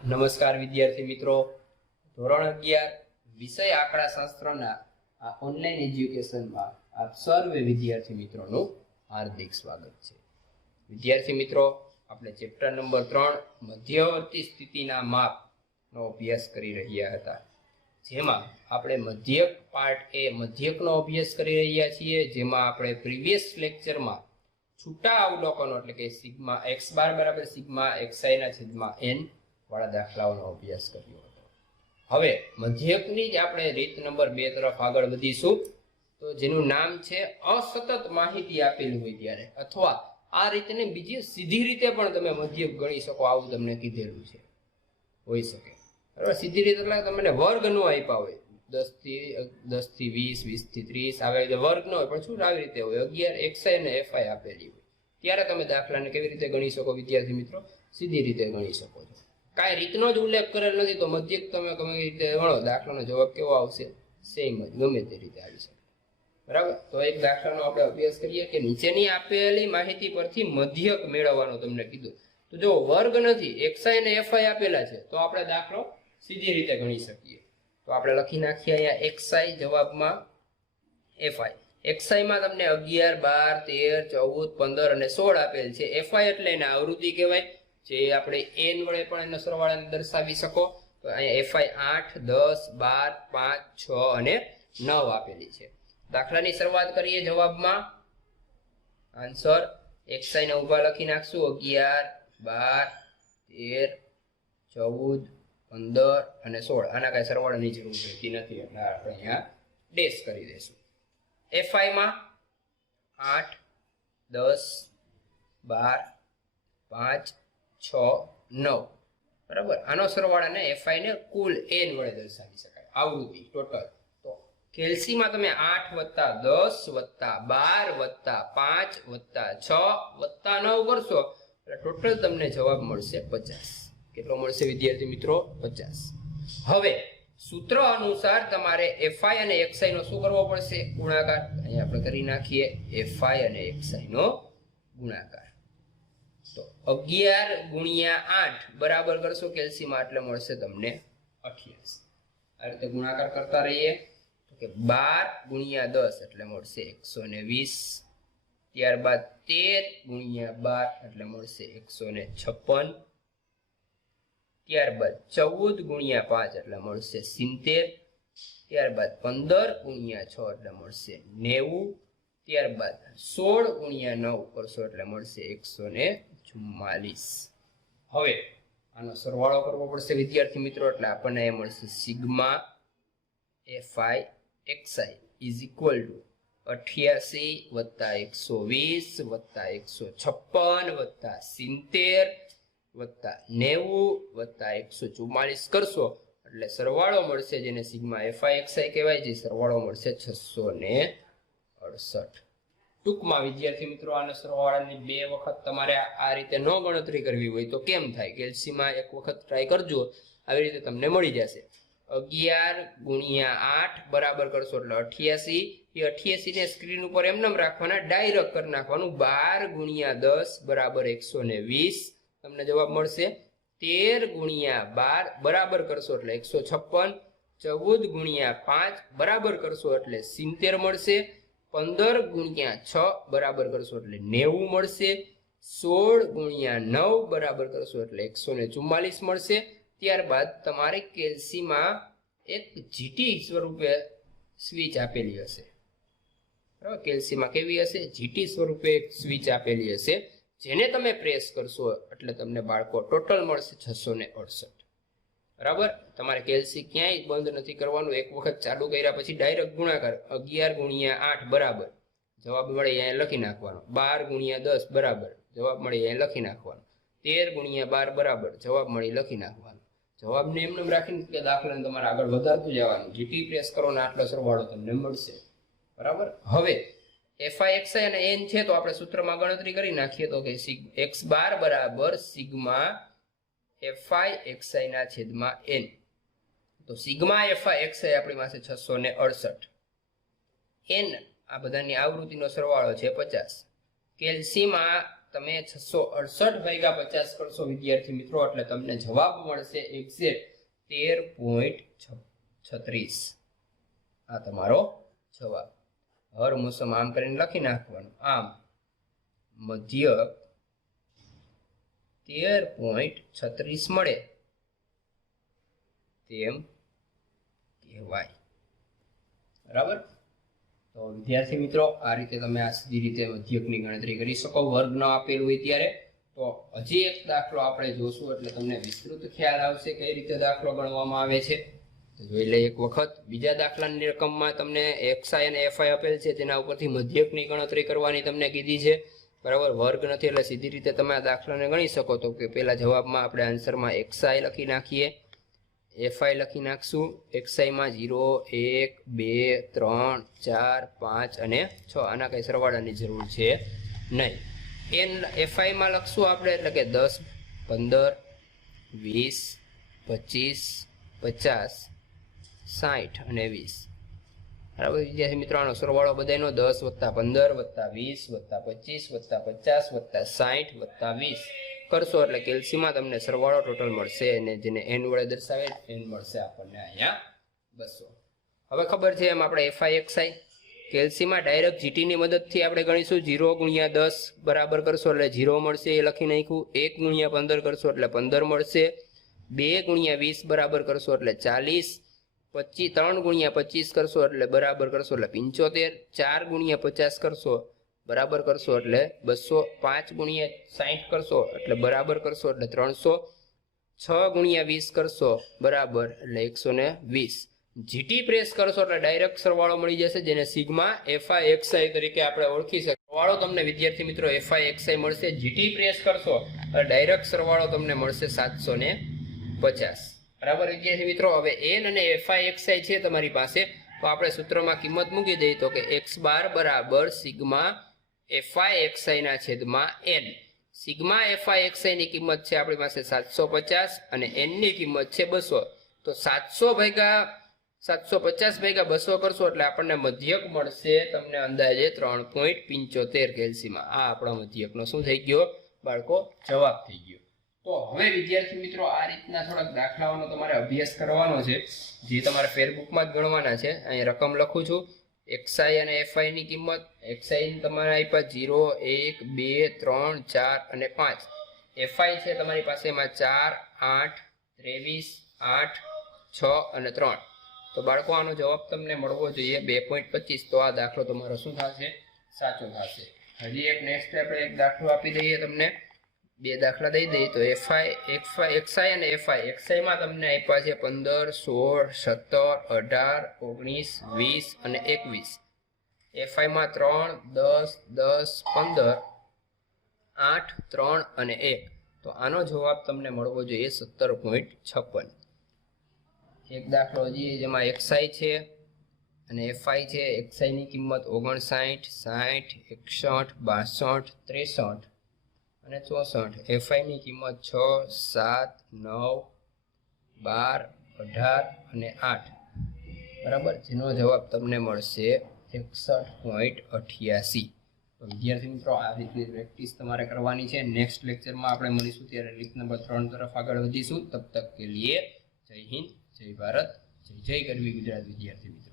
નમસ્કાર વિદ્યાર્થી મિત્રો, ધોરણ 11 વિષય આંકડાશાસ્ત્રના આ ઓનલાઈન એજ્યુકેશનમાં આપ સર્વે વિદ્યાર્થી મિત્રોનું હાર્દિક સ્વાગત છે। વિદ્યાર્થી મિત્રો, આપણે ચેપ્ટર નંબર 3 મધ્યવર્તી સ્થિતિના માપનો અભ્યાસ કરી રહ્યા હતા, જેમાં આપણે મધ્યક પાર્ટ એ મધ્યકનો અભ્યાસ કરી રહ્યા છીએ, જેમાં આપણે પ્રીવિયસ લેક્ચરમાં છૂટા અવલોકનો એટલે કે સિગ્મા x બાર બરાબર સિગ્મા xi ના છેદમાં n વાળા દાખલાઓનો અભ્યાસ કર્યો હતો। હવે મધ્યકની જ આપણે રીત નંબર 2 તરફ આગળ વધીશું, તો જેનું નામ છે અસતત માહિતી આપેલી હોય ત્યારે, અથવા આ રીતને બીજી સીધી રીતે પણ તમે મધ્યક ગણી શકો, આવું તમને કીધેલું છે, હોઈ શકે બરાબર। સીધી રીતે એટલે તમને વર્ગ નો આપ્યા હોય, 10 થી 20, 20 થી 30 આવે તો વર્ગ ન હોય, પણ શું આવી રીતે હોય 11 xi અને fi આપેલી હોય, ત્યારે તમે દાખલાને કેવી રીતે ગણી શકો વિદ્યાર્થી મિત્રો? સીધી રીતે ગણી શકો છો। કાંઈ રીતનો જ ઉલ્લેખ કરેલ નથી, તો મધ્યક તમે ગમે રીતે ગણો, દાખલાનો જવાબ કેવો આવશે? સેમ જ, ગમે તે રીતે આવી શકે બરાબર। તો એક દાખલાનો આપણે અભ્યાસ કરીએ કે નીચેની આપેલી માહિતી પરથી મધ્યક મેળવવાનો તમને કીધું, તો જો વર્ગ નથી, xi અને fi આપેલા છે, તો આપણે દાખલો સીધી રીતે ગણી શકીએ। તો આપણે લખી નાખીએ અહીંયા xi જવાબમાં fi। xi માં તમને 11, 12, 13, 14, 15 અને 16 આપેલ છે। fi એટલે એને આવૃત્તિ કહેવાય, જે આપણે n વડે પણ એનો સરવાળાને દર્શાવી શકો, તો અહીંયા fi 8, 10, 12, 5, 6 અને 9 આપેલી છે। દાખલાની શરૂઆત કરીએ જવાબમાં, આન્સર xi ને ઊભા લખી નાખશું, 11, 12, 13, 14, 15 અને 16, આના કઈ સરવાળાની જરૂર રહેતી નથી, એટલે આપણે અહીંયા ડેશ કરી દઈશું। fi માં 8, 10, 12, 5, 6, 9 બરાબર, આનો સરવાળાને fi ને કુલ n વડે દર્શાવી શકાય, આવૃત્તિ ટોટલ। તો કેલ્સીમાં તમે 8 વત્તા 10 વત્તા 12 વત્તા 5 વત્તા 6 વત્તા 9 કરશો એટલે ટોટલ તમને જવાબ મળશે 50। કેટલો મળશે વિદ્યાર્થી મિત્રો? 50। હવે સૂત્ર અનુસાર તમારે fi અને xi નો શું કરવો પડશે? ગુણાકાર। અહીંયા આપણે કરી નાખીએ fi અને xi નો ગુણાકાર। તો 11 ગુણ્યા 8 બરાબર કરશો કેલ્સીમાં એટલે મળશે તમને 28। આ રીતે ગુણાકાર કરતા રહીએ, તો કે 12 ગુણ્યા 10 એટલે મળશે 120, ત્યારબાદ 13 ગુણ્યા 12 એટલે મળશે 156, ત્યારબાદ 14 ગુણ્યા 5 એટલે મળશે 70, ત્યારબાદ 15 ગુણ્યા 6 એટલે મળશે 90, ત્યારબાદ 16 ગુણ્યા 9 કરશો એટલે મળશે 144। હવે આનો સરવાળો કરવો પડશે વિદ્યાર્થી મિત્રો, એટલે આપણને એ મળશે sigma fi xi is equal to 88 વત્તા 120 વત્તા 156 વત્તા 70 વત્તા 90 વત્તા 144 કરશો એટલે સરવાળો મળશે, જેને સિગ્મા fi xi કહેવાય, જે સરવાળો મળશે 668। ટૂંકમાં વિદ્યાર્થી મિત્રો, આના સરવાળાની 2 વખત તમારે આ રીતે ન ગણતરી કરવી હોય તો કેમ થાય? કેલ્સીમાં એક વખત ટ્રાય કરજો, આવી રીતે તમને મળી જશે। 11 ગુણ્યા 8 બરાબર કરશો એટલે 88, એ 88 ને સ્ક્રીન ઉપર એમનેમ રાખવાના, ડાયરેક્ટ કરી નાખવાનું। 12 ગુણ્યા 10 બરાબર 120 તમને જવાબ મળશે। 13 ગુણ્યા 12 બરાબર કરશો એટલે 156, 14 ગુણ્યા 5 બરાબર કરશો એટલે 70 મળશે, 15 ગુણ્યા 6 બરાબર કરશો એટલે 90 મળશે, 16 ગુણ્યા 9 બરાબર કરશો એટલે 144 મળશે। ત્યારબાદ તમારે કેલ્સીમાં એક જીટી સ્વરૂપે સ્વિચ આપેલી હશે, બરાબર? કેલ્સીમાં કેવી હશે? જીટી સ્વરૂપે એક સ્વિચ આપેલી હશે, જેને તમે પ્રેસ કરશો એટલે તમને બાળકો ટોટલ મળશે 668 બરાબર। તમારે કેલ્સી ક્યાંય બંધ નથી કરવાનું, એક વખત ચાલુ કર્યા પછી ડાયરેક્ટ ગુણાકાર। 11 ગુણ્યા 8 બરાબર જવાબ મળે અહીંયા લખી નાખવાનો, 12 ગુણ્યા 10 બરાબર જવાબ મળે અહીંયા લખી નાખવાનો, 13 ગુણ્યા 12 બરાબર જવાબ મળી લખી નાખવાનો। જવાબને એમને રાખીને કે દાખલાને તમારે આગળ વધારતું જવાનું, જીટી પ્રેસ કરો ને આટલો સરવાળો તમને મળશે બરાબર। હવે fi xi અને n છે, તો આપણે સૂત્રમાં ગણતરી કરી નાખીએ, તો કે x બાર બરાબર સિગ્મા fi xi ના છેદમાં n। તો સિગ્મા fi xi આપણી પાસે 668, n આ બધાની આવૃત્તિનો સરવાળો છે 50, કેલ્સીમાં તમે 668 ભાગ્યા 50 કરશો વિદ્યાર્થી મિત્રો એટલે તમને જવાબ મળશે એક્ઝેક્ટ 13.36. આ તમારો જવાબ. હર મોસમ આમ કરીને લખી નાખવાનું. આમ મધ્યક 13.36 મળે તેમ કહેવાય. બરાબર. તો વિદ્યાર્થી મિત્રો આ રીતે તમે આ સીધી રીતે મધ્યકની ગણતરી કરી શકો વર્ગ ન આપેલું હોય ત્યારે. તો હજી એક દાખલો આપણે જોશું એટલે તમને વિસ્તૃત ખ્યાલ આવશે કઈ રીતે દાખલો ગણવામાં આવે છે. તો જોઈ લઈએ એક વખત. બીજા દાખલાની રકમમાં તમને એક્સઆઈ અને એફઆઈ આપેલ છે, તેના ઉપરથી મધ્યકની ગણતરી કરવાની તમને કીધી છે. બરાબર. વર્ગ નથી એટલે સીધી રીતે તમે આ દાખલાને ગણી શકો. તો કે પહેલા જવાબમાં આપણે આન્સરમાં એક્સઆઈ લખી નાખીએ, એફઆઈ લખી નાખશું. એક્સઆઈમાં 0, 1, 2, 3, 4, 5 અને 6. આના કંઈ સરવાળાની જરૂર છે નહીં. એફઆઈમાં લખશું આપણે એટલે કે 10, 15, 20, 25, 50, 60 અને 20. બરાબર વિદ્યાર્થી મિત્રો. આનો સરવાળો બધાનો 10 + 15 + 20 + 25 + 50 + 60 + 20 કરશો એટલે કેલ્સીમાં તમને સરવાળો ટોટલ મળશે અને જેને n વડે દર્શાવે n મળશે આપણને અહીંયા 200. હવે ખબર છે એમ આપણે એફઆઈ એક્સઆઈ કેલ્સીમાં ડાયરેક્ટ જીટીની મદદથી આપણે ગણીશું. 0 × 10 બરાબર કરશો એટલે 0 મળશે, એ લખી નાખ્યું. 1 × 15 કરશો એટલે 15 મળશે. 2 × 20 બરાબર કરશો એટલે 40. 3 × 25 કરશો એટલે બરાબર કરશો એટલે 75. 4 × 50 કરશો બરાબર કરશો એટલે 200. 5 × 60 કરશો એટલે બરાબર કરશો એટલે 300. 6 × 20 કરશો બરાબર એટલે 120. જીટી પ્રેસ કરશો એટલે ડાયરેક્ટ સરવાળો મળી જશે, જેને સિગ્મા એફઆઈ એક્સઆઈ તરીકે આપણે ઓળખી શકીએ. સરવાળો તમને વિદ્યાર્થી મિત્રો એફઆઈ એક્સઆઈ મળશે. જીટી પ્રેસ કરશો એટલે ડાયરેક્ટ સરવાળો તમને મળશે 750. બરાબર વિદ્યાર્થી મિત્રો. હવે એન અને એફઆઈ એક્સઆઈ છે તમારી પાસે, તો આપણે સૂત્રમાં કિંમત મૂકી દઈએ તો કે x બાર બરાબર સિગ્મા એફઆઈ એક્સઆઈ ના છેદમાં n. સિગ્મા એફઆઈ એક્સઆઈ ની કિંમત છે આપણી પાસે 750 અને n ની કિંમત છે 200. તો 750 ભાગ્યા 200 કરશો એટલે આપણને મધ્યક મળશે તમને અંદાજે 3.75 કેલ્સીમાં. આ આપણા મધ્યકનો શું થઈ ગયો બાળકો? જવાબ થઈ ગયો. તો હવે વિદ્યાર્થી મિત્રો આ રીતના થોડાક દાખલાઓનો તમારે અભ્યાસ કરવાનો છે, જે તમારે ફેરબુકમાં જ ગણવાના છે. અહીં રકમ લખું છું. એક્સઆઈ અને એફઆઈ ની કિંમત. એક્સઆઈ તમારે આપ્યા 0, 1, 2, 3, 4 અને 5. એફઆઈ છે તમારી પાસે એમાં 4, 8, 23, 8, 6 અને 3. તો બાળકો આનો જવાબ તમને મળવો જોઈએ 2.25. તો આ દાખલો તમારો શું થશે? સાચો થશે. હજી એક નેક્સ્ટ આપણે એક દાખલો આપી દઈએ તમને. 2 દાખલા દઈ દઈએ તો એક્સઆઈ અને એફઆઈ. એક્સઆઈમાં તમને આપ્યા છે 15, 16, 17, 18, 19, 20 અને 21. એફઆઈમાં 3, 10, 10, 15, 8, 3 અને 1. તો આનો જવાબ તમને મળવો જોઈએ 17.56. એક દાખલો હજી જેમાં એક્સઆઈ છે અને એફઆઈ છે. એક્સઆઈ ની કિંમત 59, 60, 61, 62, 63 અને 64. એફઆઈ ની કિંમત 6, 7, 9, 12, 18 અને 8. બરાબર, જેનો જવાબ તમને મળશે 61.88. તો વિદ્યાર્થી મિત્રો આ રીતની પ્રેક્ટિસ તમારે કરવાની છે. નેક્સ્ટ લેક્ચરમાં આપણે મળીશું ત્યારે રીત નંબર 3 તરફ આગળ વધીશું. તબ તક કે લીએ જય હિન્દ, જય ભારત, જય જય ગરવી ગુજરાત વિદ્યાર્થી મિત્રો.